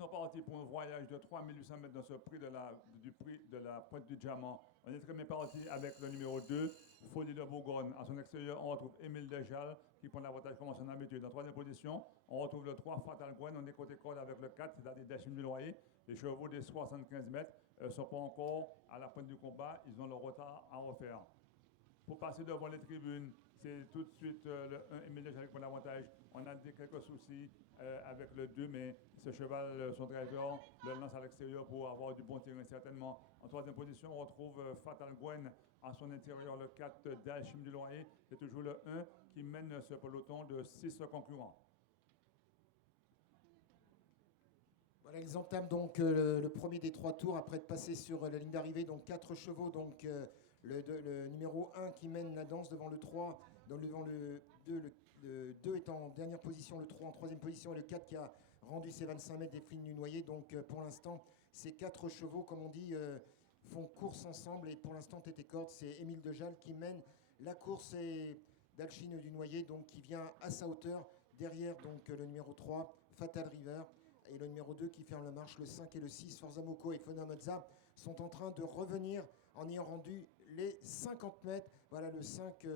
sont partis pour un voyage de 3800 mètres dans ce du prix de la Pointe du Diamant. On est très bien parti avec le numéro 2, Folie de Bourgogne. À son extérieur, on retrouve Émile Dejal qui prend l'avantage comme son habitude. En troisième position, on retrouve le 3, Fatal Gwen. On est côté corde avec le 4, c'est-à-dire Dachim du Loyer. Les chevaux des 75 mètres ne sont pas encore à la pointe du combat. Ils ont leur retard à refaire. Pour passer devant les tribunes, c'est tout de suite le 1 Émile Dejal qui prend l'avantage. On a quelques soucis avec le 2, mais ce cheval, son driver, le lance à l'extérieur pour avoir du bon terrain certainement. En troisième position, on retrouve Fatal Gwen à son intérieur, le 4 Dachim du Loyer. C'est toujours le 1 qui mène ce peloton de 6 concurrents. Voilà, ils entament donc le premier des 3 tours après être passé sur la ligne d'arrivée. Donc 4 chevaux, donc le numéro 1 qui mène la danse devant le 3, devant le 2. Le 2 est en dernière position, le 3 en troisième position et le 4 qui a rendu ses 25 mètres des Flines du Noyer. Donc pour l'instant, ces 4 chevaux, comme on dit, font course ensemble. Et pour l'instant, tête et corde, c'est Émile Dejal qui mène la course et Dalchine du Noyer donc, qui vient à sa hauteur. Derrière donc le numéro 3, Fatal River. Et le numéro 2 qui ferme la marche, le 5 et le 6, Forza Moko et Fona Mazza, sont en train de revenir en ayant rendu les 50 mètres. Voilà le 5,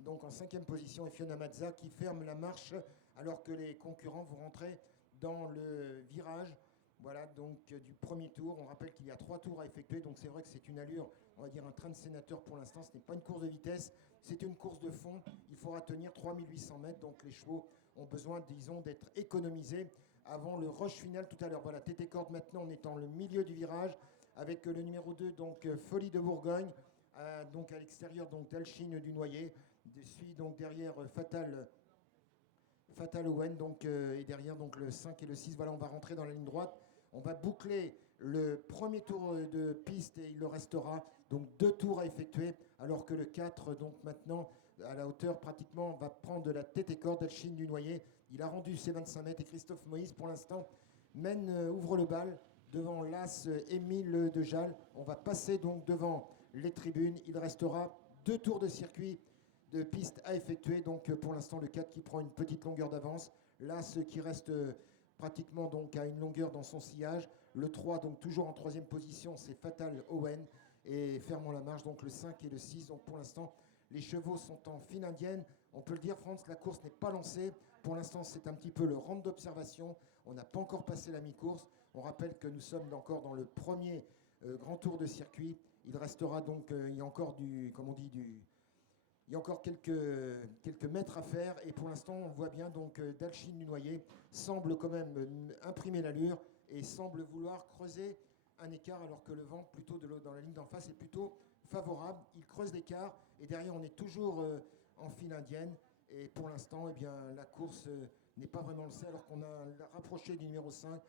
donc en 5e position, et Fiona Mazza qui ferme la marche alors que les concurrents vont rentrer dans le virage. Voilà donc du premier tour. On rappelle qu'il y a 3 tours à effectuer, donc c'est vrai que c'est une allure, on va dire un train de sénateur pour l'instant. Ce n'est pas une course de vitesse, c'est une course de fond. Il faudra tenir 3800 mètres, donc les chevaux ont besoin, disons, d'être économisés avant le rush final tout à l'heure. Voilà, tête et corde maintenant, on est dans le milieu du virage avec le numéro 2, donc Folie de Bourgogne, donc à l'extérieur, donc Dalchine du Noyer, suit donc derrière Fatal Owen, donc, et derrière donc le 5 et le 6. Voilà, on va rentrer dans la ligne droite. On va boucler le premier tour de piste et il le restera donc 2 tours à effectuer, alors que le 4, donc maintenant, à la hauteur pratiquement, va prendre de la tête et corde Dalchine du Noyer. Il a rendu ses 25 mètres et Christophe Moïse, pour l'instant, ouvre le bal devant l'As Émile Dejal. On va passer donc devant les tribunes. Il restera 2 tours de circuit de piste à effectuer. Donc pour l'instant, le 4 qui prend une petite longueur d'avance. L'As qui reste pratiquement donc à une longueur dans son sillage. Le 3, donc toujours en 3e position, c'est Fatal Owen. Et fermons la marche, donc le 5 et le 6. Donc pour l'instant, les chevaux sont en file indienne. On peut le dire, France, la course n'est pas lancée. Pour l'instant, c'est un petit peu le round d'observation. On n'a pas encore passé la mi-course. On rappelle que nous sommes encore dans le premier grand tour de circuit. Il restera donc, il y a encore comme on dit, il y a encore quelques mètres à faire. Et pour l'instant, on voit bien donc Dalchine du Noyer semble quand même imprimer l'allure et semble vouloir creuser un écart, alors que le vent, plutôt dans la ligne d'en face, est plutôt favorable. Il creuse l'écart et derrière, on est toujours en file indienne. Et pour l'instant, eh bien, la course n'est pas vraiment lancée, alors qu'on a rapproché du numéro 5,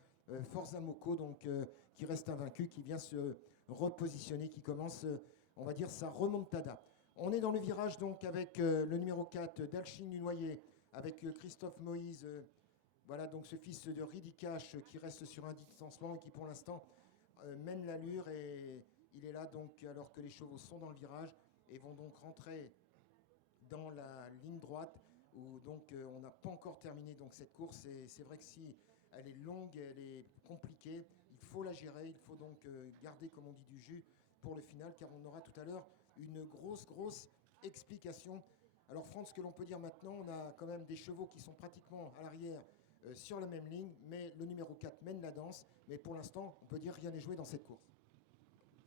Forza Moko, donc, qui reste invaincu, qui vient se repositionner, qui commence, on va dire, sa remontada. On est dans le virage donc avec le numéro 4, Dalchine du Noyer, avec Christophe Moïse, voilà donc ce fils de Ridicache qui reste sur un distancement et qui pour l'instant mène l'allure, et il est là donc alors que les chevaux sont dans le virage et vont donc rentrer dans la ligne droite où donc on n'a pas encore terminé donc cette course, et c'est vrai que si elle est longue, elle est compliquée, il faut la gérer, il faut donc garder, comme on dit, du jus pour le final, car on aura tout à l'heure une grosse explication. Alors France, ce que l'on peut dire maintenant, on a quand même des chevaux qui sont pratiquement à l'arrière sur la même ligne, mais le numéro 4 mène la danse, mais pour l'instant, on peut dire rien n'est joué dans cette course.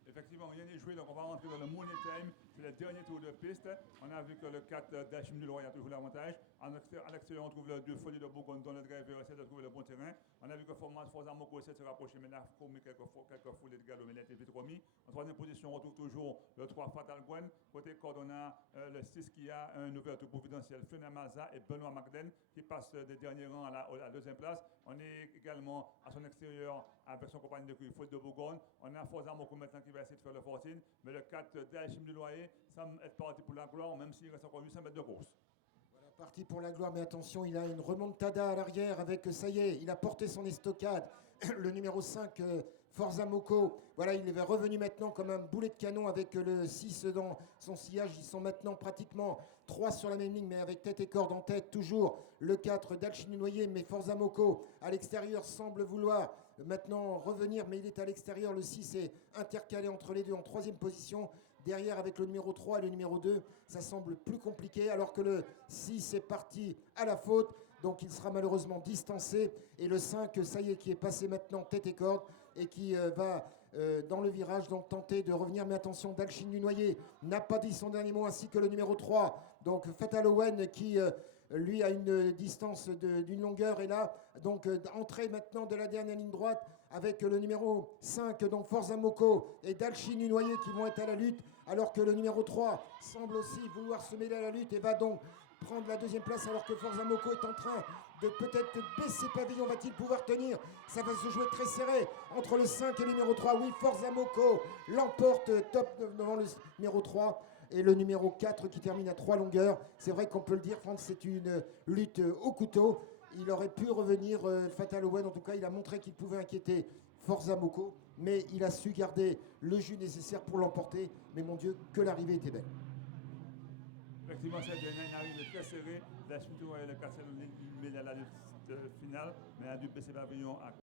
Effectivement, rien n'est joué, donc on va rentrer dans le Money Time. C'est le dernier tour de piste. On a vu que le 4 Dachim du Loyer a toujours l'avantage. À l'extérieur, on trouve le 2 Folie de Bourgogne, dont le driver essaie de trouver le bon terrain. On a vu que Forza Moko essaie de se rapprocher, mais il a commis quelques foulées de galop, mais il a été vite remis. En troisième position, on retrouve toujours le 3 Fatal Gwen. Côté corde, on a le 6 qui a une ouverture providentielle, Fiona Maza et Benoît Magden, qui passent des derniers rangs à la deuxième place. On est également à son extérieur avec son compagnon de cuir, Folie de Bourgogne. On a Forza Moko maintenant qui va essayer de faire le fortune, mais le 4 Dachim du Loyer semble être parti pour la gloire, même s'il reste encore 800 mètres de course. Voilà, Parti pour la gloire, mais attention, il a une remontada à l'arrière avec, ça y est, il a porté son estocade. Le numéro 5, Forza Moko. Voilà, il est revenu maintenant comme un boulet de canon avec le 6 dans son sillage. Ils sont maintenant pratiquement 3 sur la même ligne, mais avec tête et corde en tête. Toujours le 4 d'Alchini Noyer, mais Forza Moko à l'extérieur semble vouloir maintenant revenir, mais il est à l'extérieur. Le 6 est intercalé entre les deux en 3e position. Derrière, avec le numéro 3 et le numéro 2, ça semble plus compliqué, alors que le 6 est parti à la faute. Donc il sera malheureusement distancé. Et le 5, ça y est, qui est passé maintenant tête et corde et qui va dans le virage, donc tenter de revenir. Mais attention, Dalchine du Noyer n'a pas dit son dernier mot, ainsi que le numéro 3. Donc Fatal Owen qui, lui, a une distance d'une longueur. Et là, donc entrée maintenant de la dernière ligne droite avec le numéro 5, donc Forza Moko et Dalchine du Noyer qui vont être à la lutte. Alors que le numéro 3 semble aussi vouloir se mêler à la lutte et va donc prendre la 2e place, alors que Forza Moko est en train de peut-être baisser pavillon. Va-t-il pouvoir tenir? Ça va se jouer très serré entre le 5 et le numéro 3. Oui, Forza Moko l'emporte top devant le numéro 3 et le numéro 4 qui termine à 3 longueurs. C'est vrai qu'on peut le dire, Franck, c'est une lutte au couteau. Il aurait pu revenir, Fatal Owen, en tout cas, il a montré qu'il pouvait inquiéter Forza Moko, mais il a su garder le jus nécessaire pour l'emporter. Mais mon Dieu, que l'arrivée était belle. Effectivement, c'est une arrivée très serrée. La suite, le Cassel, il met à la lutte finale, mais a dû baisser pavillon à